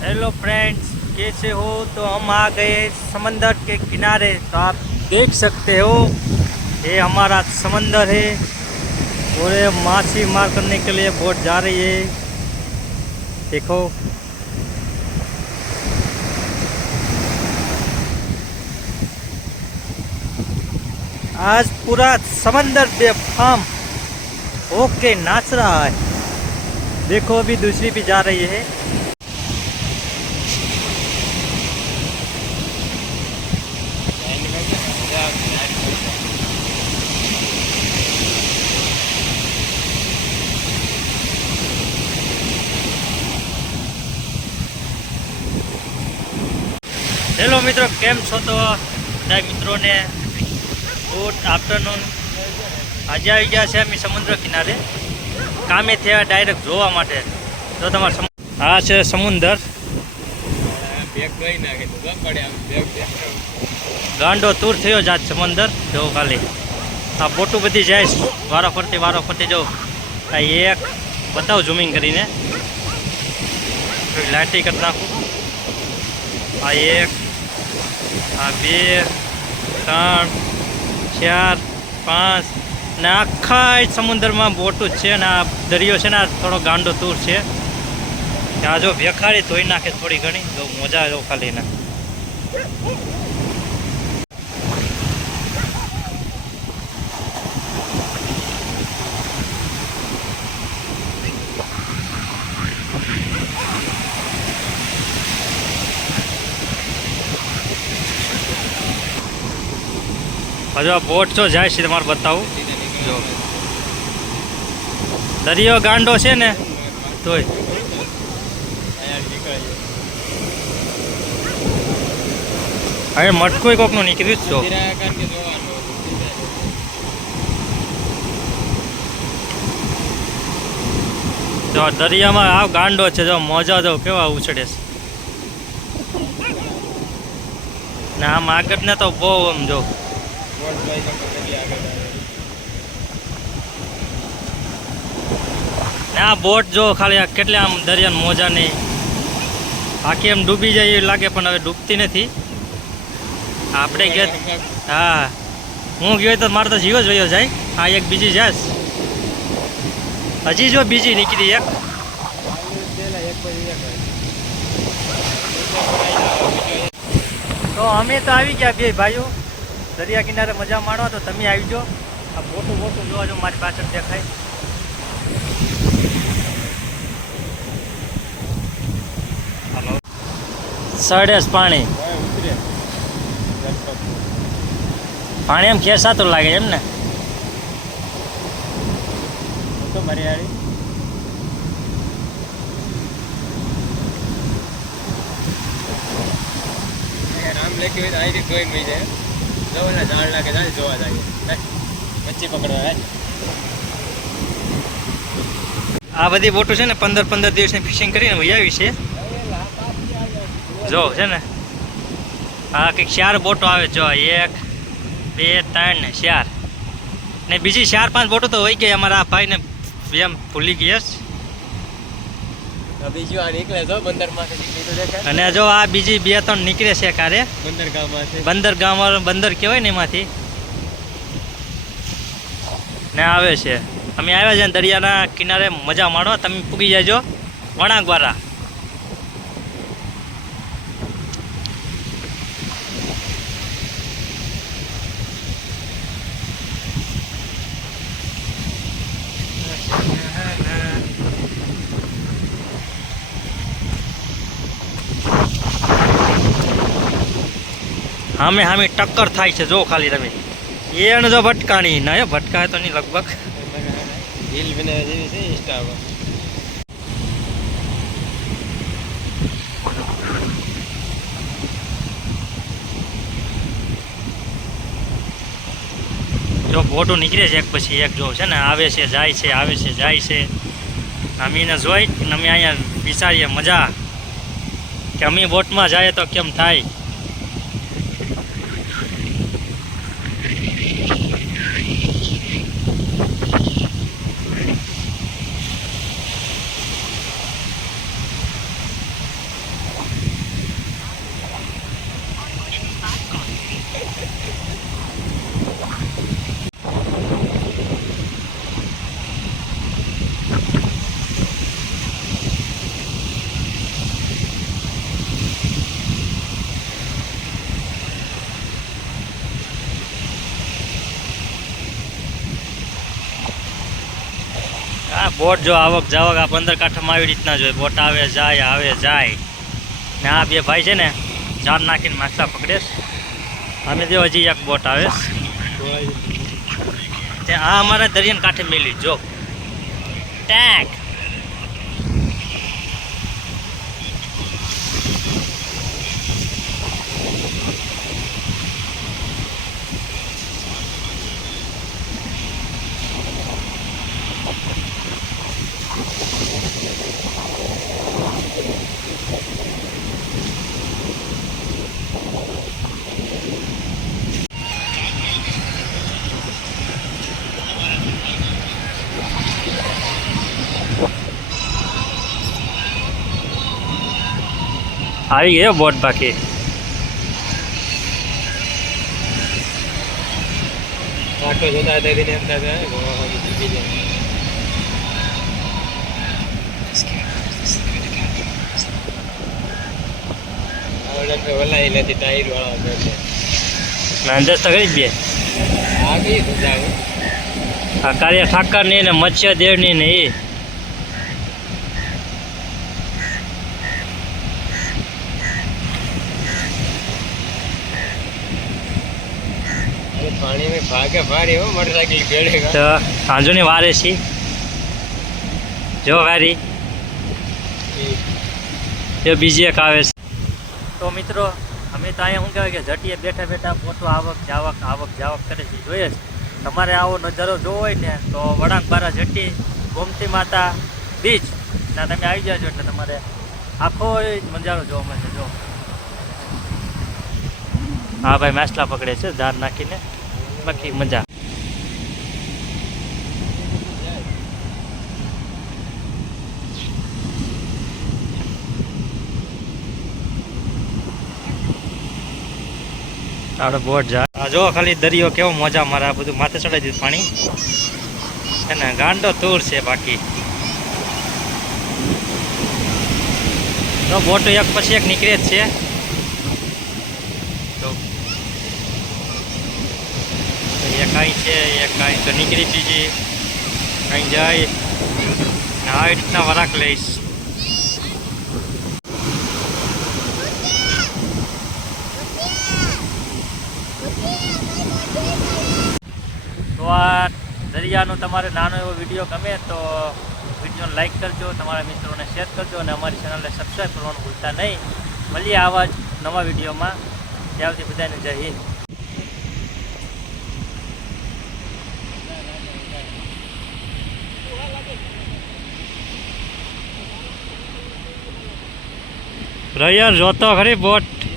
Hello friends, कैसे हो? तो हम आ गए समंदर के किनारे। तो आप देख सकते हो ये हमारा समंदर है और ये माछी मार करने के लिए बोट जा रही है। देखो, आज पूरा समंदर बेफाम होके नाच रहा है। देखो, अभी दूसरी भी जा रही है। હેલો મિત્રો, કેમ છો? તો બધા મિત્રોને ગુડ આફ્ટરનૂન। આજે આવી ગયા છે અમે સમુદ્ર કિનારે, કામે થયા ડાયરેક્ટ જોવા માટે। જો તમારે આ છે સમુદર, ગાંડો તૂર થયો જ આજ સમુદર। જો ખાલી આ બોટું બધી જાય વારો ફરતી જો આ એક બતાવું ઝૂમિંગ કરીને, લાઈટી કરી નાખું। આ એક, આ 2, 3, 4, 5 ને આખા સમુદ્રમાં બોટું જ છે ને આ દરિયો છે ને આ થોડો ગાંડો તૂર છે। ત્યાં જો ભેખાડી ધોઈ નાખે થોડી ઘણી, જો મજા જો ખાલી ના। હજુ આ બોટ જો જાય છે તમારે બતાવું। જો દરિયો ગાંડો છે ને તોય હવે મટકું કોકનું નીકળ્યું જ છો। જો દરિયામાં આવ ગાંડો છે, જો મોજા જો કેવા ઉછળે છે ને આમ આગળ ને તો બહુ આમ જો આ બોટ જો ખાલી કેટલા આમ દરિયાની મોજા નહીં, આખી એમ ડૂબી જાય એવું લાગે પણ હવે ડૂબતી નથી। આપણે ગયા, હા હું ગયો તો મારો તો જીવ જ વયો જાય। આ એક બીજી જાય, હજી જો બીજી નીકળી એક। તો અમે તો આવી ગયા બે ભાઈઓ દરિયા કિનારે મજા માણવા। તો તમે આવી જાઓ, આ બોટું જોવા જો મારી પાછળ દેખાય। સડેસ પાણી એમ ખેસાતું લાગે એમ ને? તો મરિયાળી નામ લેખી હોય તો અહીંથી જોઈને મળી જાય। જવાના ઝાડ લાગે જાય જોવા જાય, મચ્છી પકડવા જાય। આ બધી બોટો છે ને 15 દિવસની ફિશિંગ કરીને વહી આવી છે। જો છે ને આ કંઈક 4 બોટો આવે, જો 1, 2, 3 ને 4 ને બીજી 4-5 બોટો તો હોય ગઈ અમારા આ ભાઈને એમ ભૂલી ગયા। અને જો આ બીજી 2-3 નીકળે છે કારે બંદર કહેવાય ને એમાંથી ને આવે છે। અમે આવ્યા છે દરિયાના કિનારે મજા માણો, તમે પૂગી જાજો વણાકવાળા। હામે ટક્કર થાય છે, જો ખાલી તમે એને જો ભટકાણી ના ભટકાય તો નહીં લગભગ હિલ બનાવ્યા જેવી છે ઇન્સ્ટા પર। જો બોટો નીકળે છે એક પછી એક, જો છે ને આવે છે જાય છે, આવે છે જાય છે। અમે એને જોઈ અમે અહીંયા વિચારીએ મજા કે અમે બોટમાં જાય તો કેમ થાય। બોટ જો આવક જાવક આ બંદર કાંઠામાં આવી રીતના જોઈએ. બોટ આવે જાય ને આ બે ભાઈ છે ને જાર નાખીને માછલા પકડે. અમે જો હજી એક બોટ આવે આ અમારા દરિયાના કાંઠે મેલી જો ટેક. આવી ગયો બોટ બાકી. અંદર તો કરી જ બે આ કાર્ય ઠાકર ની ને મત્સ્ય દેવ ની ને એ पानी में भागे भारी हो मोटरसाइकिल गड़ेगा તો સાંજોની વારે છે જો વારી જો બીજી એક આવે છે. તો મિત્રો અમે તો અહીંયા શું કહેવાય કે જટીએ બેઠા બેઠા મોટો આવક જાવક કરે છે. જોઈએ તમારે આવો નજારો જોવો હોય ને તો વળાંકબારા જટી ગોમતી માતા બીચ ના તમે આવી જાજો એટલે તમારે આખો નજારો જોવા મળશે. જો હા ભાઈ માછલા પકડે છે ધાર નાખીને બાકી મજા. આપણે બોટ જા જો ખાલી દરિયો કેવો મજા મારે આ બધું માથે ચડાવી દીધું પાણી એને ગાંડો તૂર છે બાકી. તો બોટ એક પછી એક નીકળે જ છે. તો એક કાંઈ છે એક કાંઈ તો નીકળી બીજી કાંઈ જાય ને આવી રીતના વરાક લઈશ. તો આ દરિયાનો તમારે નાનો એવો વિડીયો ગમે તો વિડીયોને લાઈક કરજો, તમારા મિત્રોને શેર કરજો અને અમારી ચેનલને સબસ્ક્રાઈબ કરવાનું ભૂલતા નહીં. મળીએ આવા જ નવા વિડીયોમાં. ત્યાં સુધી બધાને જય હિન્દ. રૈયર જોતો ખરી બોટ